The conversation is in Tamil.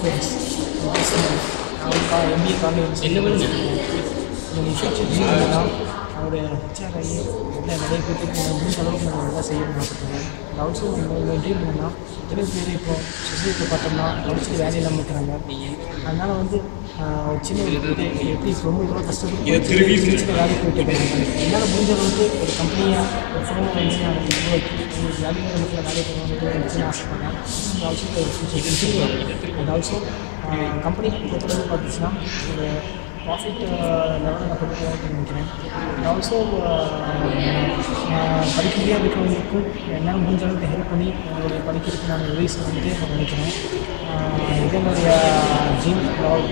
ஃப்ரெண்ட்ஸ் நான் எம்பிஏ காலேஜ் என்ன பண்ணி விஷயம் என்னன்னா அவருடைய ஹெச்ஆர்ஐ நிறைய பேருக்கு முடிஞ்ச அளவுக்கு நம்ம நல்லா செய்யணும் பார்த்துருக்கோம். அண்ட் ஆல்சோ என்னோட ட்ரீம் என்னென்னா நிறைய பேர் இப்போ சொசைட்டியில் பார்த்தோம்னா படிச்சுட்டு வேலை இல்லாமல் இருக்கிறாங்க. அதனால் வந்து சின்ன எப்படி ரொம்ப இவ்வளோ கஷ்டப்பட்டு வேலைக்கு போயிட்டு இருக்காங்க. என்னால் முடிஞ்ச அளவுக்கு ஒரு கம்பெனியாக ஒரு ஃபோனை வந்து நான் உருவாக்கி உங்களுக்கு வேலையில் இருக்கிற வேலை பண்ணணும்னு ஆசைப்பட்றேன். And also and also company பொறுத்தளவு பார்த்துச்சுன்னா ஒரு ப்ராஃபிட் லெவலில் நான் கொண்டு போகணும்னு நினைக்கிறேன். அண்ட் ஆல்சோ படிக்க முடியாத இருக்கிறவங்களுக்கும் என்னால் முடிஞ்ச அளவுக்கு ஹெல்ப் பண்ணி அவங்களுடைய படிக்கிறதுக்கு நான் உதவி செய்யணுன்ட்டு நான் நினைக்கிறேன். இதனுடைய ட்ரீம் லெவல்